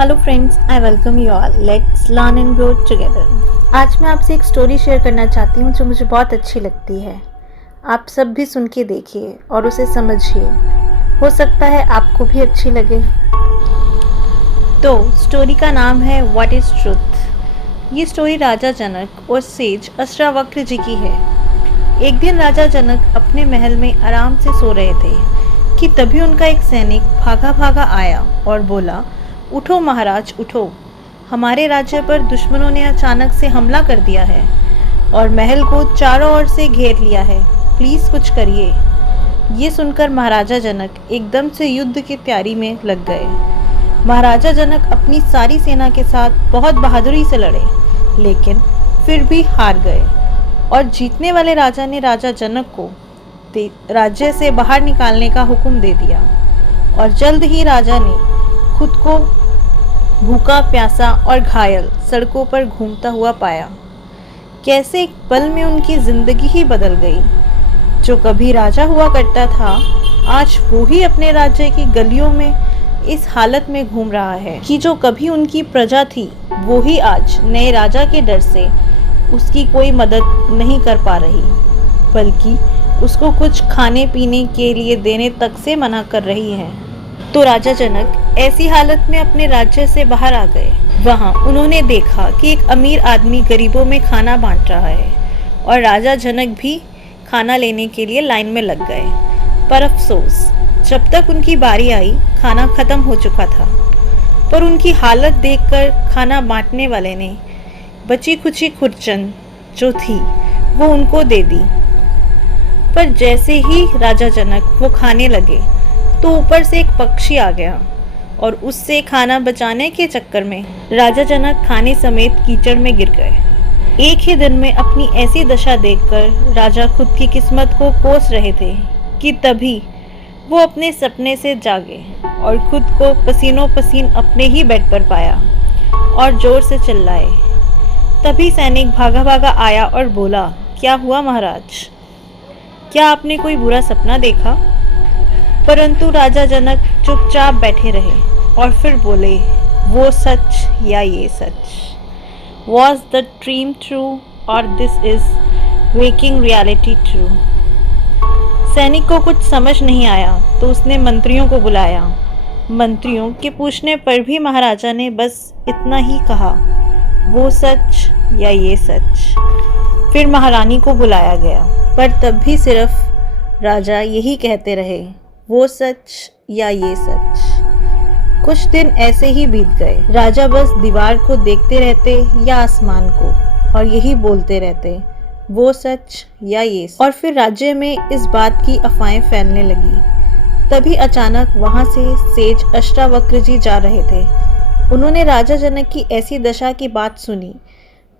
Hello friends, I welcome you all. Let's learn and grow together. आज मैं आपसे एक स्टोरी शेयर करना चाहती हूँ जो मुझे बहुत अच्छी लगती है। आप सब भी सुन के देखिए और उसे समझिए, हो सकता है आपको भी अच्छी लगे। तो स्टोरी का नाम है व्हाट इज़ ट्रुथ। ये स्टोरी राजा जनक और सेज अष्टावक्र जी की है। एक दिन राजा जनक अपने महल में आराम से सो रहे थे कि तभी उनका एक सैनिक भागा भागा आया और बोला, उठो महाराज उठो, हमारे राज्य पर दुश्मनों ने अचानक से हमला कर दिया है और महल को चारों ओर से घेर लिया है, प्लीज़ कुछ करिए। ये सुनकर महाराजा जनक एकदम से युद्ध की तैयारी में लग गए। महाराजा जनक अपनी सारी सेना के साथ बहुत बहादुरी से लड़े, लेकिन फिर भी हार गए और जीतने वाले राजा ने राजा जनक को राज्य से बाहर निकालने का हुक्म दे दिया। और जल्द ही राजा ने खुद को भूखा प्यासा और घायल सड़कों पर घूमता हुआ पाया। कैसे एक पल में उनकी जिंदगी ही बदल गई। जो कभी राजा हुआ करता था, आज वो ही अपने राज्य की गलियों में इस हालत में घूम रहा है कि जो कभी उनकी प्रजा थी, वो ही आज नए राजा के डर से उसकी कोई मदद नहीं कर पा रही, बल्कि उसको कुछ खाने पीने के लिए देने तक से मना कर रही है। तो राजा जनक ऐसी हालत में अपने राज्य से बाहर आ गए। वहां उन्होंने देखा कि एक अमीर आदमी गरीबों में खाना बांट रहा है और राजा जनक भी खाना लेने के लिए लाइन में लग गए। पर अफसोस, जब तक उनकी बारी आई, खाना खत्म हो चुका था। पर उनकी हालत देखकर खाना बांटने वाले ने बची खुची खुरचन जो थी वो उनको दे दी। पर जैसे ही राजा जनक वो खाने लगे तो ऊपर से एक पक्षी आ गया और उससे खाना बचाने के चक्कर में राजा जनक खाने समेत कीचड़ में गिर गए। एक ही दिन में अपनी ऐसी दशा देखकर राजा खुद की किस्मत को कोस रहे थे कि तभी वो अपने सपने से जागे और खुद को पसीनों पसीन अपने ही बेड पर पाया और जोर से चिल्लाए। तभी सैनिक भागा भागा आया और बोला, क्या हुआ महाराज, क्या आपने कोई बुरा सपना देखा? परंतु राजा जनक चुपचाप बैठे रहे और फिर बोले, वो सच या ये सच? Was the dream true or this is waking reality true? सैनिक को कुछ समझ नहीं आया तो उसने मंत्रियों को बुलाया। मंत्रियों के पूछने पर भी महाराजा ने बस इतना ही कहा, वो सच या ये सच। फिर महारानी को बुलाया गया, पर तब भी सिर्फ राजा यही कहते रहे, वो सच या ये सच। कुछ दिन ऐसे ही बीत गए। राजा बस दीवार को देखते रहते या आसमान को और यही बोलते रहते, वो सच या ये सच। और फिर राज्य में इस बात की अफवाहें फैलने लगी। तभी अचानक वहां से सेज अष्टावक्र जी जा रहे थे। उन्होंने राजा जनक की ऐसी दशा की बात सुनी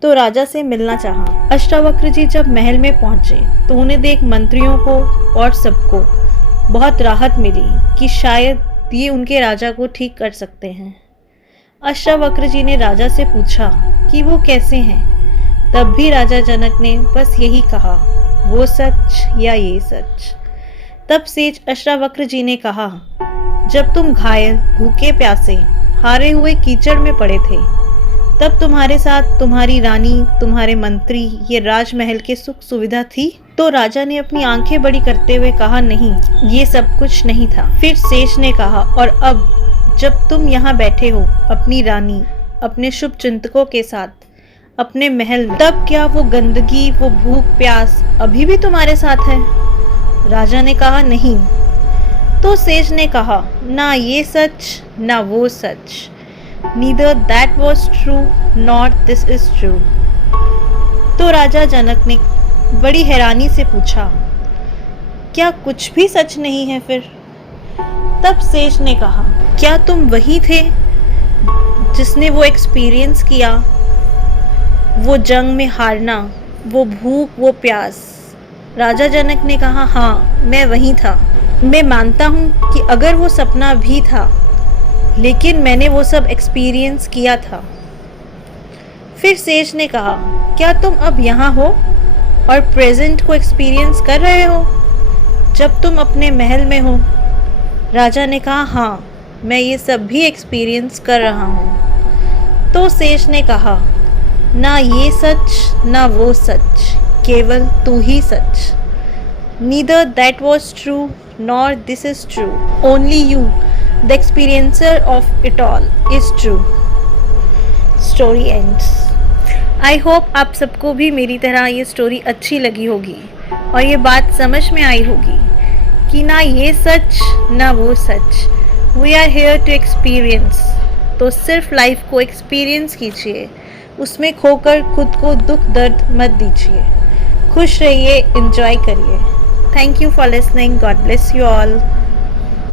तो राजा से मिलना चाहा। अष्टावक्र जी जब महल में पहुंचे तो उन्हें देख मंत्रियों को और सबको बहुत राहत मिली कि शायद ये उनके राजा को ठीक कर सकते हैं। अष्टावक्र जी ने राजा से पूछा कि वो कैसे हैं। तब भी राजा जनक ने बस यही कहा, वो सच या ये सच। तब सेज अष्टावक्र जी ने कहा, जब तुम घायल भूखे प्यासे हारे हुए कीचड़ में पड़े थे, तब तुम्हारे साथ तुम्हारी रानी, तुम्हारे मंत्री, ये राजमहल के सुख सुविधा थी? तो राजा ने अपनी आंखें बड़ी करते हुए कहा, नहीं, ये सब कुछ नहीं था। फिर सेज ने कहा, और अब जब तुम यहाँ बैठे हो अपनी रानी, अपने शुभ चिंतकों के साथ, अपने महल में, तब क्या वो गंदगी, वो भूख प्यास अभी भी तुम्हारे साथ है? राजा ने कहा, नहीं। तो सेज ने कहा, ना ये सच ना वो सच। Neither that was true nor this is true. तो राजा जनक ने बड़ी हैरानी से पूछा, क्या कुछ भी सच नहीं है फिर? तब सेज ने कहा, क्या तुम वही थे जिसने वो एक्सपीरियंस किया, वो जंग में हारना, वो भूख, वो प्यास? राजा जनक ने कहा, हाँ, मैं वही था। मैं मानता हूँ कि अगर वो सपना भी था, लेकिन मैंने वो सब एक्सपीरियंस किया था। फिर सेज ने कहा, क्या तुम अब यहाँ हो और प्रेजेंट को एक्सपीरियंस कर रहे हो जब तुम अपने महल में हो? राजा ने कहा, हाँ, मैं ये सब भी एक्सपीरियंस कर रहा हूँ। तो सेज ने कहा, ना ये सच ना वो सच, केवल तू ही सच। Neither that was true nor this is true. Only you, the experiencer of it all, is true. Story ends. I hope आप सबको भी मेरी तरह ये स्टोरी अच्छी लगी होगी और ये बात समझ में आई होगी कि ना ये सच ना वो सच, we are here to experience. तो सिर्फ लाइफ को एक्सपीरियंस कीजिए, उसमें खोकर खुद को दुख दर्द मत दीजिए। खुश रहिए, एंजॉय करिए। Thank you for listening. God bless you all.